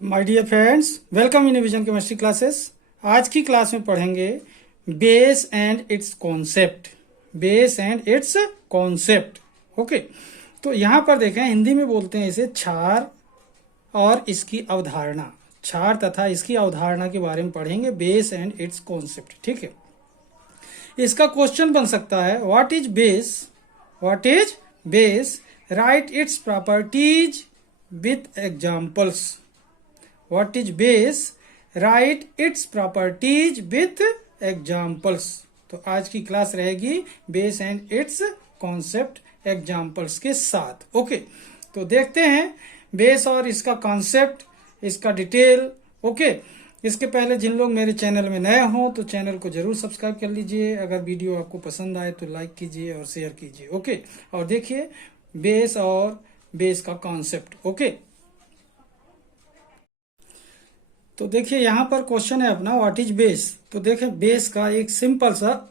My dear friends, welcome in vision chemistry classes. आज की class में पढ़ेंगे base and its concept. Base and its concept. Okay, तो यहाँ पर देखें, हिंदी में बोलते हैं इसे क्षार और इसकी अवधारणा। क्षार तथा इसकी अवधारणा के बारे में पढ़ेंगे, बेस एंड इट्स कॉन्सेप्ट। ठीक है, इसका क्वेश्चन बन सकता है what is base. What is base, right its properties with examples. What is base? Write its properties with examples। तो आज की क्लास रहेगी base and its concept examples के साथ। ओके, तो देखते हैं बेस और इसका कॉन्सेप्ट, इसका डिटेल। ओके, इसके पहले जिन लोग मेरे चैनल में नए हों तो चैनल को जरूर सब्सक्राइब कर लीजिए। अगर वीडियो आपको पसंद आए तो लाइक कीजिए और शेयर कीजिए। ओके, और देखिए बेस और बेस का कॉन्सेप्ट। ओके, तो देखिए यहाँ पर क्वेश्चन है अपना व्हाट इज बेस। तो देखिए बेस का एक सिंपल सा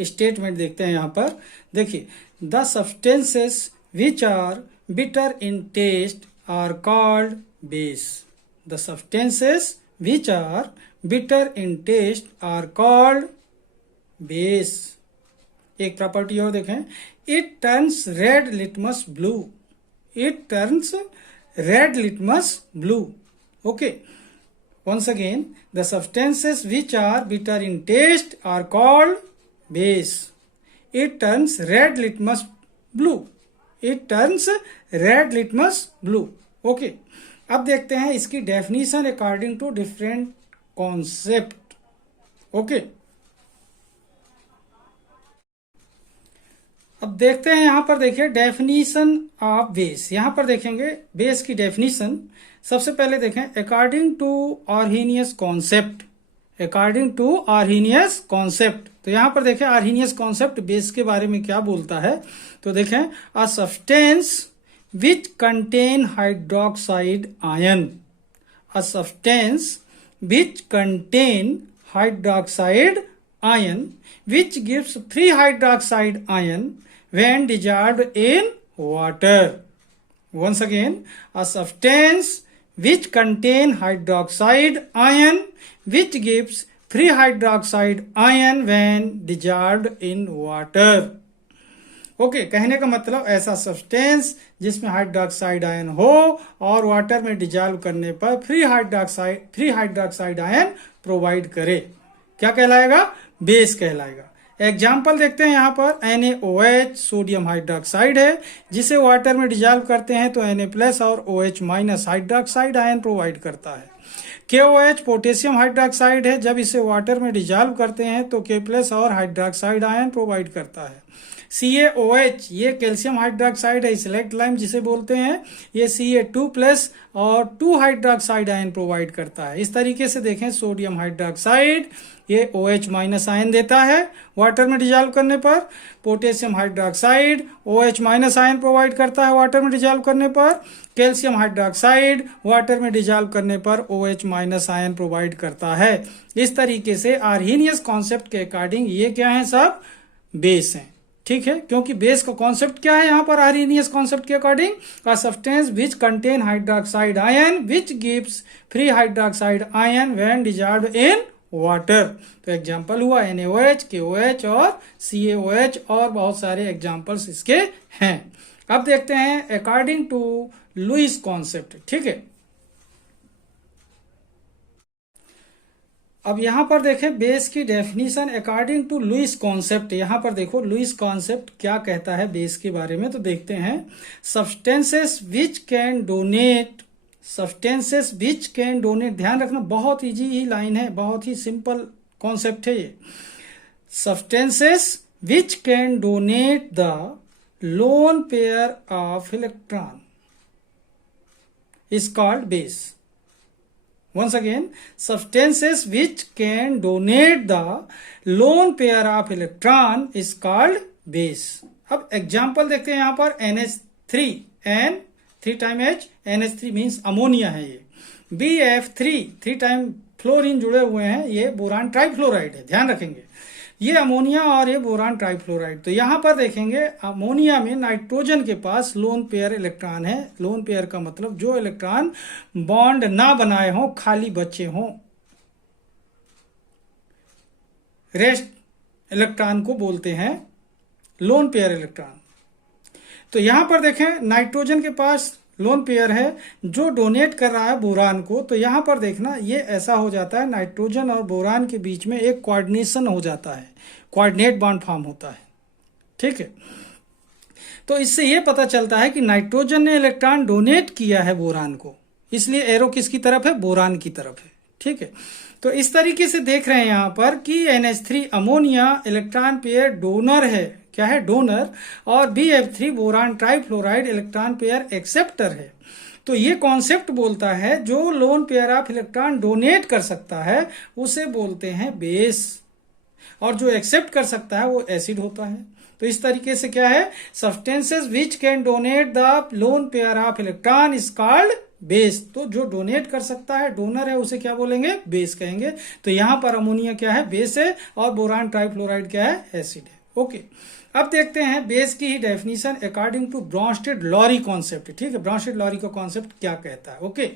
स्टेटमेंट देखते हैं यहाँ पर। देखिए, the substances which are bitter in taste are called base. The substances which are bitter in taste are called base. एक प्रॉपर्टी और देखें, it turns red litmus blue. It turns red litmus blue. Okay, once again, the substances which are bitter in taste are called base. It turns red litmus blue. It turns red litmus blue. Okay, अब देखते हैं इसकी definition according to different concept. Okay, अब देखते हैं यहाँ पर देखिए डेफिनेशन ऑफ बेस। यहाँ पर देखेंगे बेस की डेफिनेशन। सबसे पहले देखें according to Arrhenius concept. According to Arrhenius concept, तो यहाँ पर देखें आर्हीनियस कॉन्सेप्ट बेस के बारे में क्या बोलता है। तो देखें, a substance which contain hydroxide ion. A substance which contain hydroxide ion which gives free hydroxide ion when dissolved in water. Once again, a substance which contain hydroxide ion which gives free hydroxide ion when dissolved in water. Okay, कहने का मतलब ऐसा substance जिसमें hydroxide ion हो और water में dissolve करने पर फ्री हाइड्रोक्साइड आयन प्रोवाइड करे, क्या कहलाएगा? बेस कहलाएगा। एग्जाम्पल देखते हैं यहाँ पर NaOH सोडियम हाइड्रोक्साइड है, जिसे वाटर में डिजॉल्व करते हैं तो Na+ और OH- हाइड्रोक्साइड आयन प्रोवाइड करता है। KOH पोटेशियम हाइड्रोक्साइड है, जब इसे वाटर में डिजॉल्व करते हैं तो K+ और हाइड्रोक्साइड आयन प्रोवाइड करता है। CaOH ये कैल्शियम हाइड्रोक्साइड है, सिलेक्ट लाइम जिसे बोलते हैं, ये Ca2+ और 2 हाइड्रोक्साइड आयन प्रोवाइड करता है। इस तरीके से देखें, सोडियम हाइड्रोक्साइड ये OH- आयन देता है वाटर में डिजॉल्व करने पर। Potassium hydroxide OH- ion provide करता है वाटर में डिजॉल्व करने पर। कैल्शियम हाइड्रोक्साइड वाटर में डिजॉल्व करने पर OH- आयन प्रोवाइड करता है। इस तरीके से आर्हीनियस कॉन्सेप्ट के अकॉर्डिंग ये क्या है, सब बेस हैं। ठीक है, क्योंकि बेस का कॉन्सेप्ट क्या है यहाँ पर आर्हीनियस कॉन्सेप्ट के according, a substance which contain hydroxide ion which gives free hydroxide ion when dissolved in water. तो एग्जाम्पल हुआ NaOH, KOH और CaOH, और बहुत सारे एग्जाम्पल्स इसके हैं। अब देखते हैं अकॉर्डिंग टू लुईस कॉन्सेप्ट। ठीक है, अब यहां पर देखें बेस की definition according to Lewis concept. यहां पर देखो लुईस कॉन्सेप्ट क्या कहता है बेस के बारे में, तो देखते हैं। Substances which can donate. Substances which can donate, ध्यान रखना बहुत इजी ही लाइन है, बहुत ही सिंपल कॉन्सेप्ट है ये। Substances which can donate the lone pair of electron is called base. Once again, substances which can donate the lone pair of electron is called base. अब example देखते हैं यहाँ पर NH3, N 3 time H, NH3 means ammonia है ये। BF3 3 time fluorine जुड़े हुए हैं, ये बोरान ट्राइफ्लोराइड है, ध्यान रखेंगे। ये अमोनिया और ये बोरान ट्राइफ्लोराइड। तो यहां पर देखेंगे अमोनिया में नाइट्रोजन के पास लोन पेयर इलेक्ट्रॉन है। लोन पेयर का मतलब जो इलेक्ट्रॉन बॉन्ड ना बनाए हों, खाली बचे हों, रेस्ट इलेक्ट्रॉन को बोलते हैं लोन पेयर इलेक्ट्रॉन। तो यहां पर देखें नाइट्रोजन के पास लोन पेयर है जो डोनेट कर रहा है बोरान को। तो यहां पर देखना ये ऐसा हो जाता है, नाइट्रोजन और बोरान के बीच में एक कोऑर्डिनेशन हो जाता है, कोऑर्डिनेट बॉन्ड फॉर्म होता है। ठीक है, तो इससे ये पता चलता है कि नाइट्रोजन ने इलेक्ट्रॉन डोनेट किया है बोरान को, इसलिए एरो किसकी तरफ है, बोरान की तरफ है। ठीक है, तो इस तरीके से देख रहे हैं यहां पर कि NH3 ammonia electron pair donor है, क्या है, डोनर, और BF3 boron trifluoride electron pair acceptor है। तो ये कॉन्सेप्ट बोलता है जो lone pair of electron donate कर सकता है उसे बोलते हैं बेस, और जो एक्सेप्ट कर सकता है वो एसिड होता है। तो इस तरीके से क्या है, substances which can donate the lone pair of electron is called base. तो जो डोनेट कर सकता है, डोनर है, उसे क्या बोलेंगे, बेस कहेंगे। तो यहां पर अमोनिया क्या है, बेस है, और बोरान ट्राइफ्लोराइड क्या है, एसिड है। ओके, अब देखते हैं बेस की ही definition according to Bronsted Lowry concept. ठीक है, ब्रॉन्स्टेड-लॉरी का कॉन्सेप्ट क्या कहता है। ओके,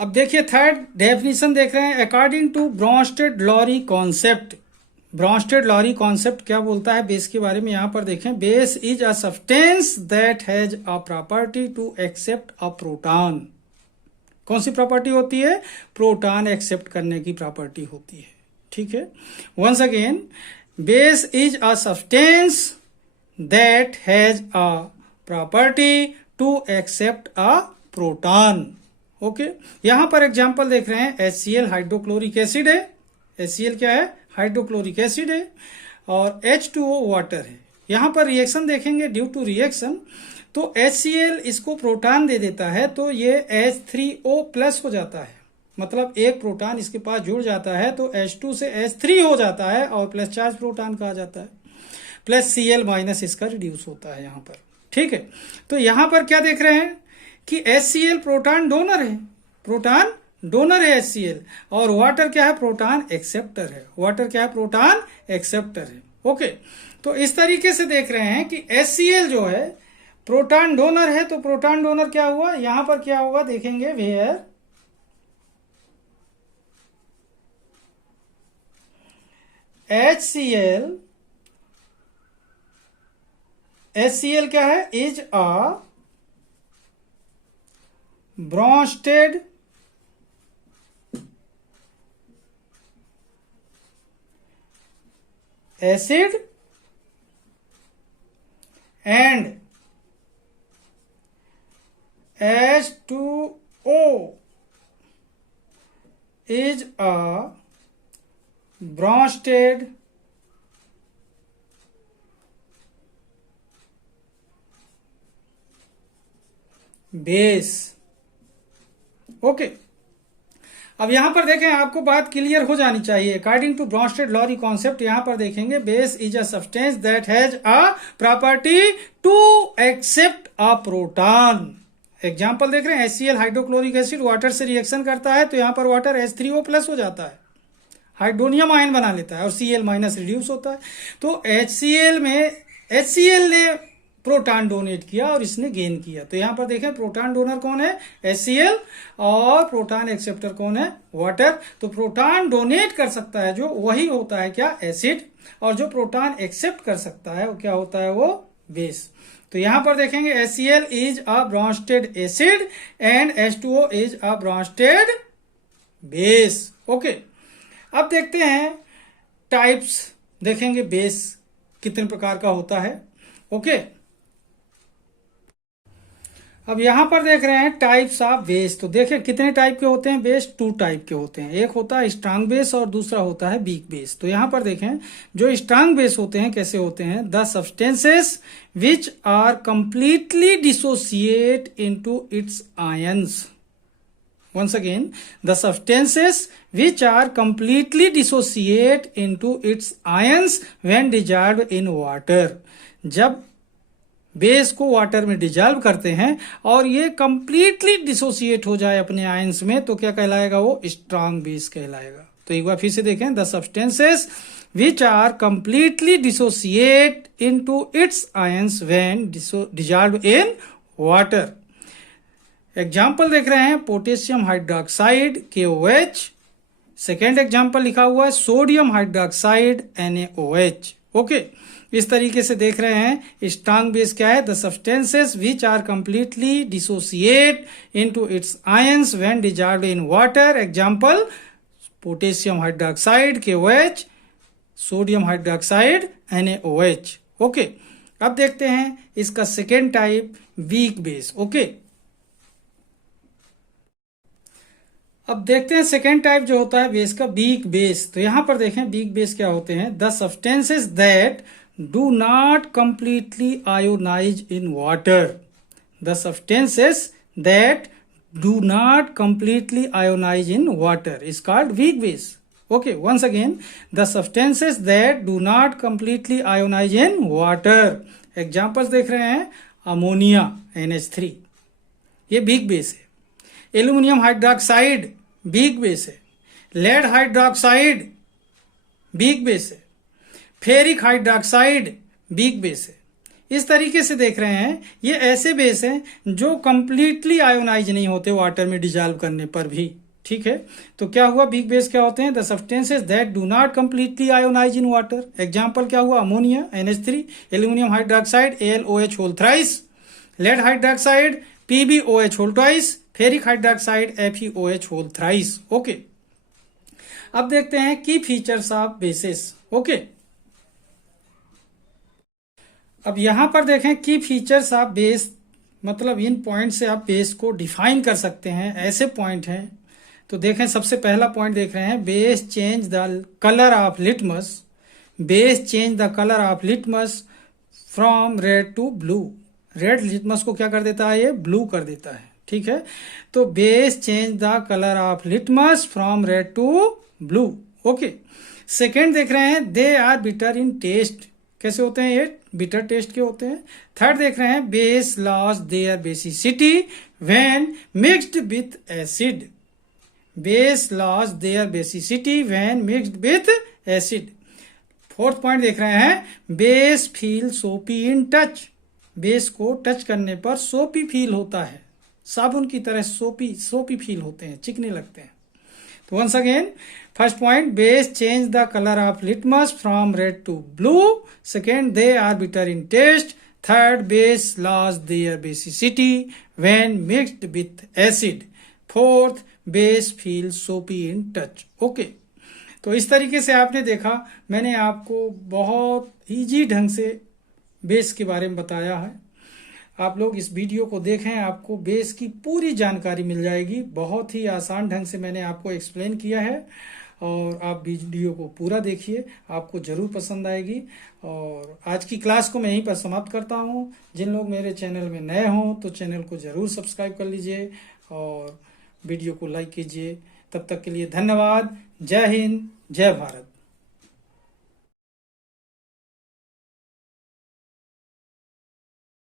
अब देखिए थर्ड डेफिनेशन देख रहे हैं according to Bronsted Lowry concept. Bronsted Lowry concept क्या बोलता है बेस के बारे में, यहां पर देखें, base is a substance that has a property to accept a proton. कौन सी प्रॉपर्टी होती है, प्रोटॉन एक्सेप्ट करने की प्रॉपर्टी होती है। ठीक है, once again, base is a substance that has a property to accept a proton. Okay, यहां पर एग्जांपल देख रहे हैं, HCl हाइड्रोक्लोरिक एसिड है, HCl क्या है, हाइड्रोक्लोरिक एसिड है, और H2O वाटर है। यहां पर रिएक्शन देखेंगे, ड्यू टू रिएक्शन तो HCl इसको प्रोटॉन दे देता है, तो ये H3O प्लस हो जाता है, मतलब एक प्रोटॉन इसके पास जुड़ जाता है, तो H2 से H3 हो जाता है, और प्लस चार्ज प्रोटॉन कहा जाता है, प्लस Cl माइनस इसका रिड्यूस होता है यहां पर। ठीक है, तो यहां पर क्या देख रहे हैं कि HCl प्रोटॉन डोनर है, प्रोटॉन डोनर है HCl, और वाटर क्या है, प्रोटॉन एक्सेप्टर है, वाटर क्या है, प्रोटॉन एक्सेप्टर है। ओके, तो इस तरीके से देख रहे हैं कि HCl जो है प्रोटॉन डोनर है, तो प्रोटॉन डोनर क्या हुआ, यहां पर क्या होगा देखेंगे, वेयर HCl क्या है, is a Brønsted acid and H2O is a Bronsted base। Okay, अब यहां पर देखें, आपको बात क्लियर हो जानी चाहिए। अकॉर्डिंग टू ब्रॉन्स्टेड-लॉरी कॉन्सेप्ट यहां पर देखेंगे, base is a substance that has a property to accept a proton. Example देख रहे हैं, HCl हाइड्रोक्लोरिक एसिड वाटर से रिएक्शन करता है, तो यहां पर वाटर H3O प्लस हो जाता है, हाइड्रोनियम आयन बना लेता है, और Cl माइनस रिड्यूस होता है। तो HCl ने प्रोटॉन डोनेट किया और इसने गेन किया। तो यहां पर देखें, प्रोटॉन डोनर कौन है, HCl, और प्रोटॉन एक्सेप्टर कौन है, वाटर। तो प्रोटॉन डोनेट कर सकता है जो, वही होता है क्या, एसिड, और जो प्रोटॉन एक्सेप्ट कर सकता है वो क्या होता है, वो बेस। तो यहां पर देखेंगे, HCl is a Brønsted acid and H2O is a Brønsted base. Okay, अब देखते हैं टाइप्स, देखेंगे बेस कितने प्रकार का होता है। ओके, अब यहां पर देख रहे हैं टाइप्स ऑफ बेस। तो देखें कितने टाइप के होते हैं बेस, 2 टाइप के होते हैं, एक होता है स्ट्रांग बेस और दूसरा होता है वीक बेस। तो यहां पर देखें, जो स्ट्रांग बेस होते हैं कैसे होते हैं, the substances which are completely dissociate into its ions. once again, the substances which are completely dissociate into its ions when dissolved in water। जब बेस को वाटर में डिजॉल्व करते हैं और ये कंप्लीटली डिसोसिएट हो जाए अपने आयंस में, तो क्या कहलाएगा, वो स्ट्रांग बेस कहलाएगा। तो एक बार फिर से देखें, the substances which are completely dissociate into its ions when dissolved in water. Example देख रहे हैं, potassium hydroxide KOH। Second example लिखा हुआ है सोडियम हाइड्रोक्साइड NaOH। ओके, इस तरीके से देख रहे हैं स्ट्रांग बेस क्या है, the substances which are completely dissociate into its ions when dissolved in water. Example potassium hydroxide KOH, sodium hydroxide NaOH। Okay, अब देखते हैं इसका second type weak base. Okay, अब देखते हैं सेकेंड टाइप जो होता है बेस का, वीक बेस। तो यहां पर देखें वीक बेस क्या होते हैं, the substances that do not completely ionise in water. The substances that do not completely ionise in water is called weak base. Okay, once again, the substances that do not completely ionise in water. Examples देख रहे हैं, ammonia NH3, ये weak base है। Aluminium hydroxide weak base है। Lead hydroxide weak base है। Ferric hydroxide weak base है। इस तरीके से देख रहे हैं, ये ऐसे बेस हैं जो कंप्लीटली आयोनाइज नहीं होते वाटर में डिजॉल्व करने पर भी। ठीक है, तो क्या हुआ, वीक बेस क्या होते हैं, the substances that do not completely ionise in water. Example क्या हुआ, ammonia NH3, aluminium hydroxide AlOH whole thrice, lead hydroxide PbOH whole twice, ferric hydroxide FeOH whole thrice. Okay, अब देखते हैं की फीचर्स ऑफ बेसिस। ओके, अब यहां पर देखें की फीचर्स ऑफ बेस, मतलब इन पॉइंट से आप बेस को डिफाइन कर सकते हैं, ऐसे पॉइंट हैं। तो देखें, सबसे पहला पॉइंट देख रहे हैं, base change the colour of litmus. Base change the colour of litmus from red to blue. Red litmus को क्या कर देता है, ये ब्लू कर देता है। ठीक है, तो base change the colour of litmus from red to blue. Okay, second देख रहे हैं, they are bitter in taste. कैसे होते हैं ये, बिटर टेस्ट के होते हैं। थर्ड देख रहे हैं, base lose their basicity when mixed with acid. Base lose their basicity when mixed with acid. Fourth point देख रहे हैं, base feel soapy in touch. Base को टच करने पर सोपी फील होता है, साबुन की तरह सोपी फील होते हैं, चिकने लगते हैं। तो once again, first point, base change the colour of litmus from red to blue. Second, they are bitter in taste. Third, base lose their basicity when mixed with acid. Fourth, base feel soapy in touch. Okay, तो इस तरीके से आपने देखा, मैंने आपको बहुत easy ढंग से बेस के बारे में बताया है। आप लोग इस वीडियो को देखें, आपको बेस की पूरी जानकारी मिल जाएगी। बहुत ही आसान ढंग से मैंने आपको एक्सप्लेन किया है, और आप वीडियो को पूरा देखिए, आपको जरूर पसंद आएगी। और आज की क्लास को मैं यहीं पर समाप्त करता हूं। जिन लोग मेरे चैनल में नए हों तो चैनल को जरूर सब्सक्राइब कर लीजिए और वीडियो को लाइक कीजिए। तब तक के लिए धन्यवाद। जय हिंद, जय भारत।